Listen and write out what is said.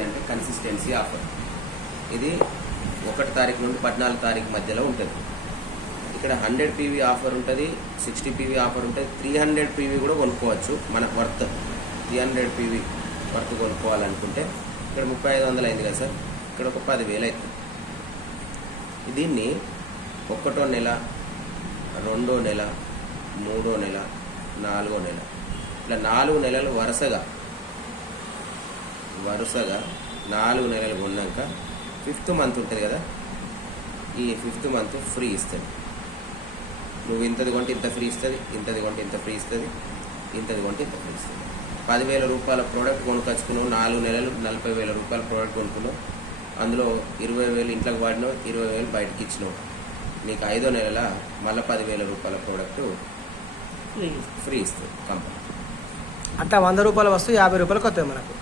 అంటే consistency offer. ఇది 1 తారీఖు నుండి 14 తారీఖు మధ్యలో ఉంటుంది. ఇక్కడ 100 PV ఆఫర్ ఉంటుంది, 60 PV ఆఫర్ ఉంటుంది, 300 PV కూడా కొనుక్కోవచ్చు. మన వర్త్ 300 PV వర్త్ కొనుక్కోవాలనుకుంటే ఇక్కడ 3500 అయింది కదా సార్, ఇక్కడ ఒక 10,000 అవుతుంది. దీన్ని 1వ నెల, 2వ నెల, 3వ నెల, 4వ నెల, ఇట్లా 4 నెలలు వరుసగా 4 నెలలు కొన్నాక 5th మంత్ ఉంటుంది కదా, ఈ 5th మంత్ ఫ్రీ ఇస్తుంది. నువ్వు ఇంతది కొంటే ఇంత ఫ్రీ ఇస్తుంది, ఇంతది కొంటే ఇంత ఫ్రీ ఇస్తుంది, ఇంతది కొంటే ఇంత ఫ్రీ ఇస్తుంది. 10,000 రూపాయల ప్రోడక్ట్ కొనుకొచ్చుకున్నావు, 4 నెలలు 40,000 రూపాయల ప్రోడక్ట్ కొనుక్కున్నావు, అందులో 20,000 ఇంట్లోకి వాడినావు, 20,000 బయటకి ఇచ్చినావు. నీకు 5వ నెలల మళ్ళీ 10,000 రూపాయల ప్రోడక్ట్ ఫ్రీ ఇస్తుంది కంపెనీ. అట్లా 100 రూపాయల వస్తువు 50 రూపాయలకు వస్తాయి మనకు.